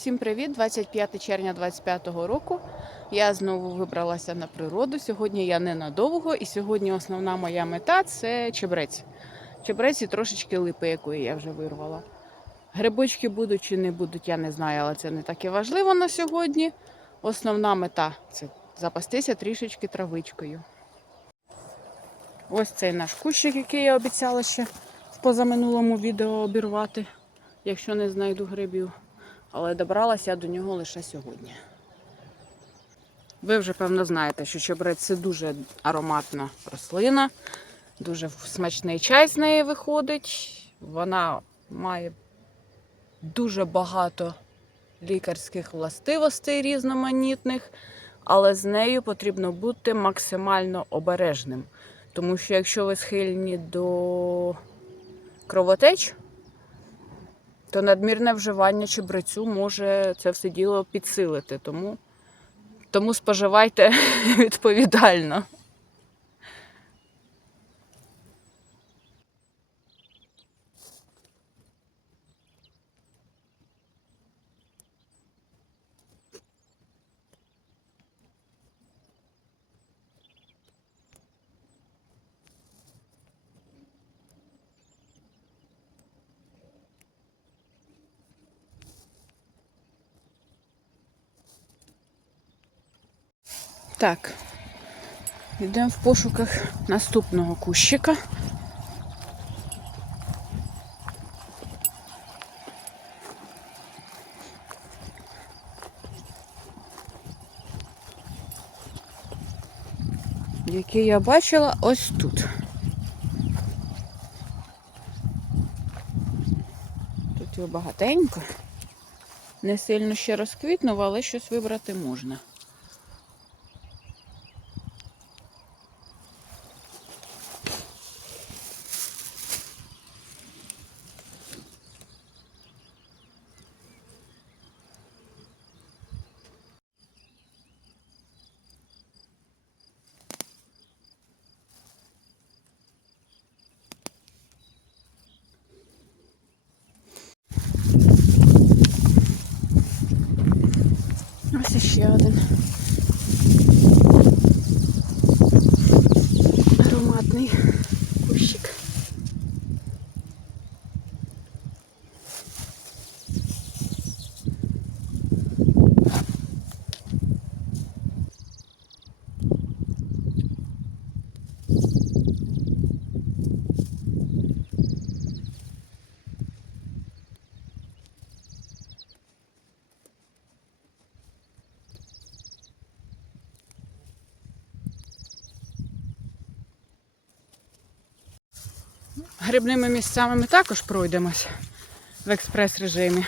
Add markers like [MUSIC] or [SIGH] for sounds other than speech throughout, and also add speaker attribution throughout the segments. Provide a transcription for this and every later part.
Speaker 1: Всім привіт! 25 червня 25-го року. Я знову вибралася на природу. Сьогодні я ненадовго, і сьогодні основна моя мета це чебрець. Чебрець і трошечки липи, якої я вже вирвала. Грибочки будуть чи не будуть, я не знаю, але це не таке важливо на сьогодні. Основна мета це запастися трішечки травичкою. Ось цей наш кущик, який я обіцяла ще в позаминулому відео обірвати, якщо не знайду грибів. Але добралася я до нього лише сьогодні. Ви вже певно знаєте, що чебрець це дуже ароматна рослина, дуже смачний чай з неї виходить. Вона має дуже багато лікарських властивостей різноманітних, але з нею потрібно бути максимально обережним. Тому що якщо ви схильні до кровотеч, то надмірне вживання чебрецю може це все діло підсилити. Тому, тому споживайте [LAUGHS] відповідально. Так, йдемо в пошуках наступного кущика. Який я бачила ось тут. Тут його багатенько. Не сильно ще розквітнув, але щось вибрати можна. Ось ще один. Ароматний кущик. Грибними місцями ми також пройдемось в експрес-режимі.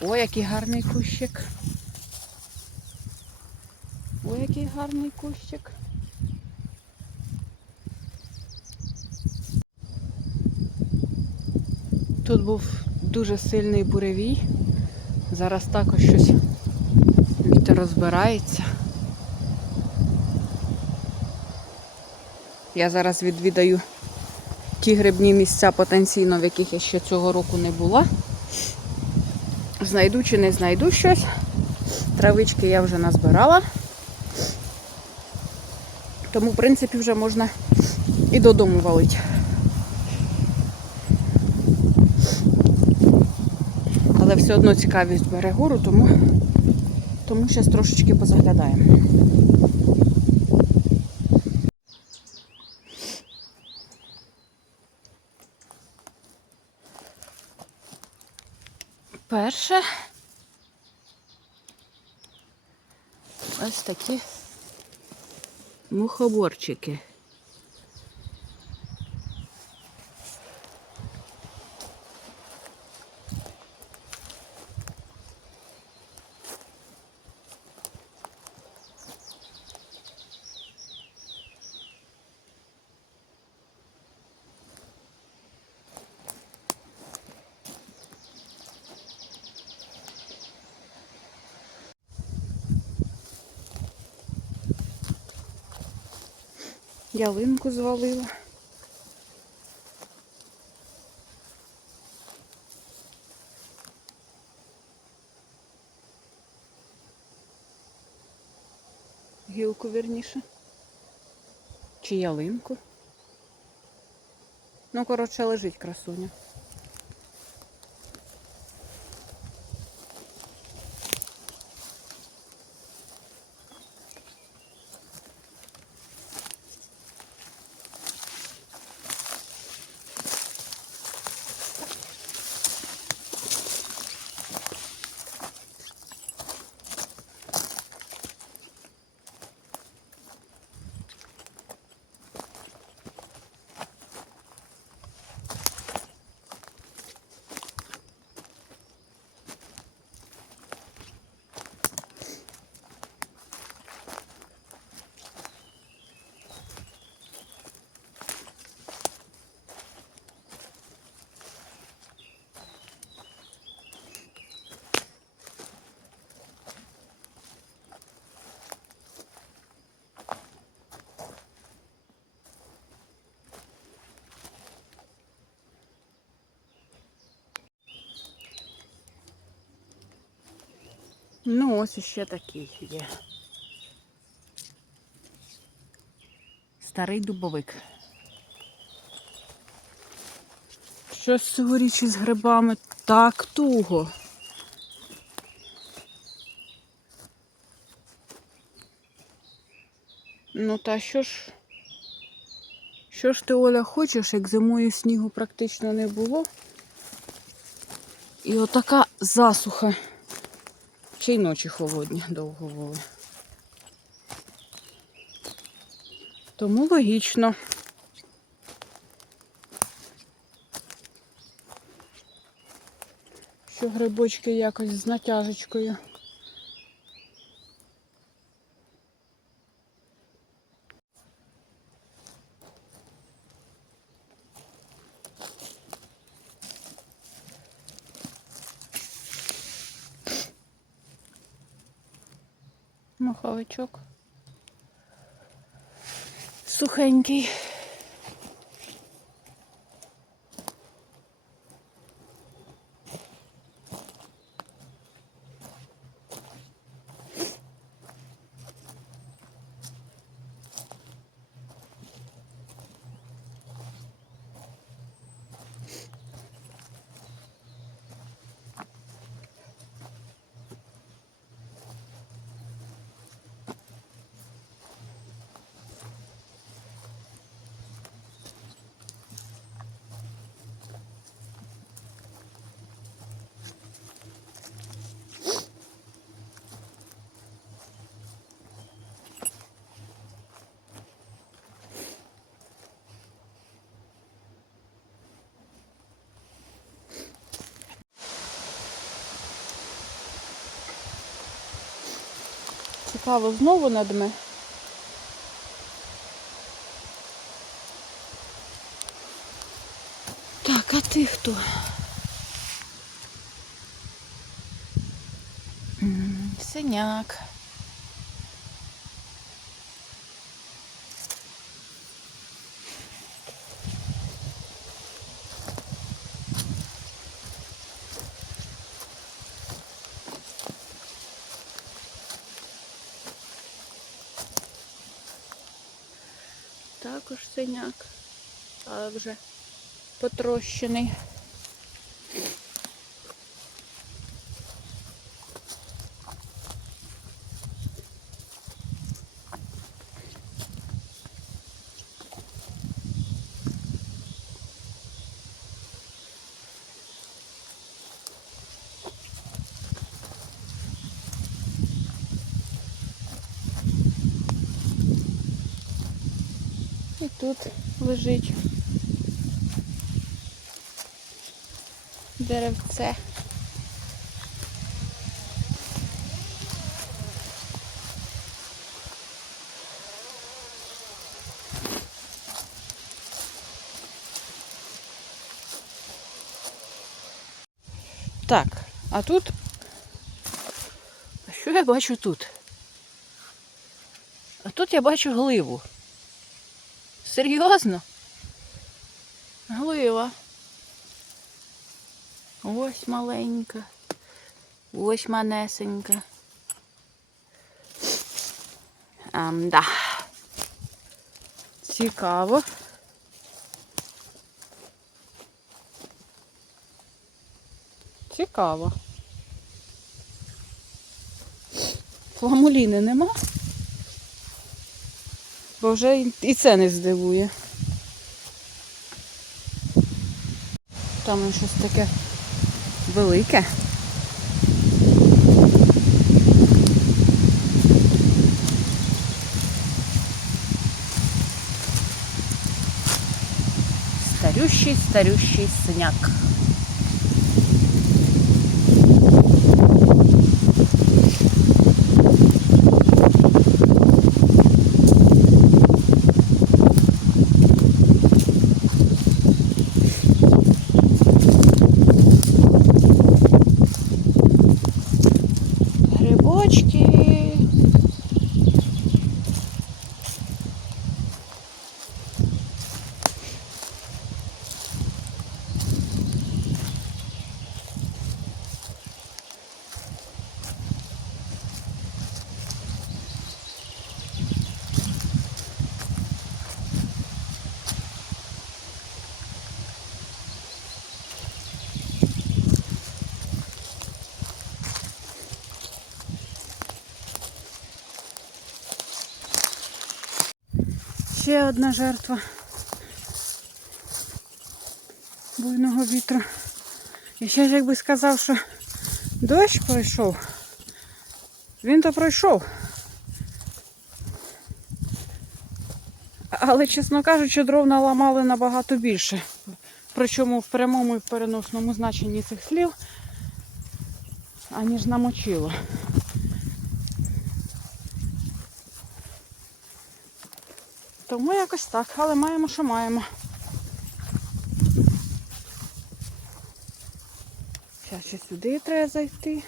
Speaker 1: О, який гарний кущик. О, який гарний кущик. Тут був дуже сильний буревій. Зараз також щось вітер розбирається. Я зараз відвідаю ті грибні місця потенційно, в яких я ще цього року не була. Знайду чи не знайду щось. Травички я вже назбирала. Тому, в принципі, вже можна і додому валити. Але все одно цікавість бере гору, тому, тому зараз трошечки позаглядаємо. Перше ось такі мухоборчики. ялинку звалила. Гілку верніше? Чи ялинку? Ну, коротше, лежить красуня. Ну, ось іще такий є. Старий дубовик. Щось цьогоріч із грибами так туго. Ну та що ж, що ж ти, Оля, хочеш, як зимою снігу практично не було? І отака засуха. Ще й ночі холодні довго були. Тому логічно. Що грибочки якось з натяжечкою. Маховичок. Сухенький. Цікаво, знову надме. Так, а ти хто? Синяк. Також синяк, але вже потрощений. Тут лежить деревце. Так, а тут. А що я бачу тут? А тут я бачу гливу. Серйозно? Глива. Ось маленька. Ось манесенька. Ем, да. Цікаво. Цікаво. Фламуліни нема. Бо вже і- це не здивує. Там щось таке велике. Старющий, старющий синяк. Грибочки. Ще одна жертва буйного вітру. І ще ж якби сказав, що дощ пройшов, він то пройшов. Але, чесно кажучи, дров наламали набагато більше. Причому в прямому і в переносному значенні цих слів, аніж намочило. Тому якось так, але маємо, що маємо. Зараз ще сюди треба зайти.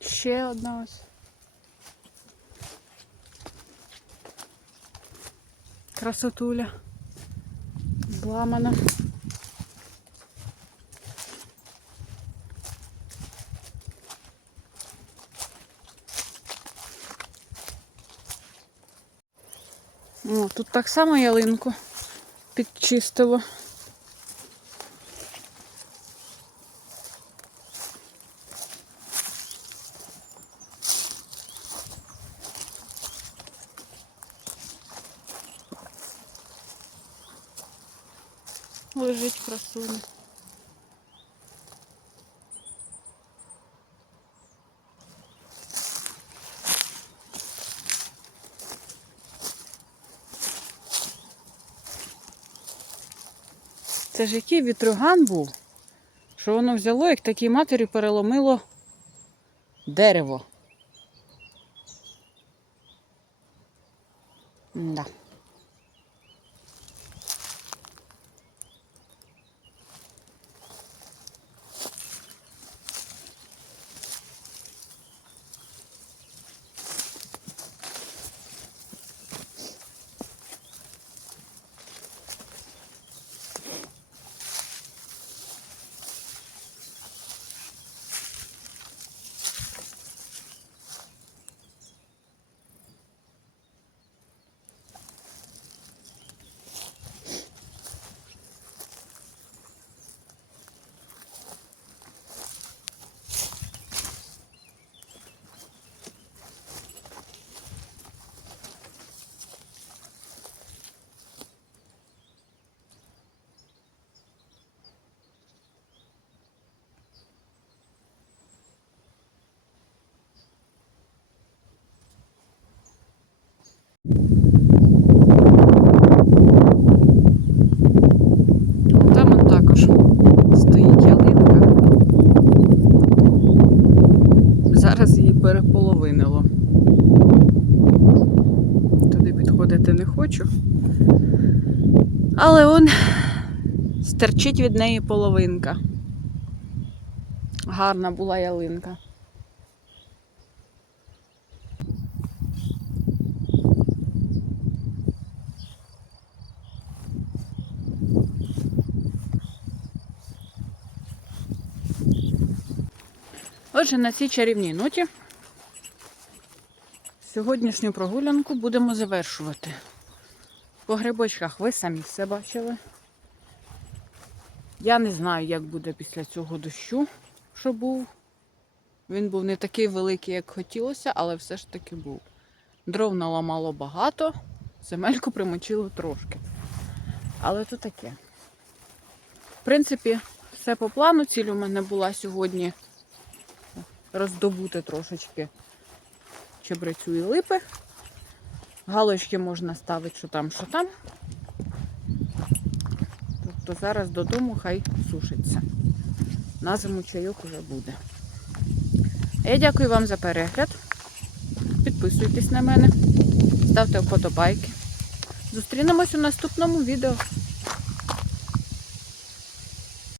Speaker 1: Ще одна ось. Красотуля. Зламана. О, тут так само ялинку підчистило. Лежить красуня. Це ж який вітруган був, що воно взяло, як такій матері переломило дерево. половинило. Туди підходити не хочу. Але он стерчить від неї половинка. Гарна була ялинка. Отже, на цій чарівній ноті сьогоднішню прогулянку будемо завершувати. По грибочках ви самі все бачили. Я не знаю, як буде після цього дощу, що був. Він був не такий великий, як хотілося, але все ж таки був. Дров наламало багато, земельку примочило трошки. Але то таке. В принципі, все по плану. Ціль у мене була сьогодні роздобути трошечки чебрецю і липи. Галочки можна ставити, що там, що там. Тобто зараз додому хай сушиться. На зиму чайок уже буде. Я дякую вам за перегляд. Підписуйтесь на мене, ставте вподобайки. Зустрінемось у наступному відео.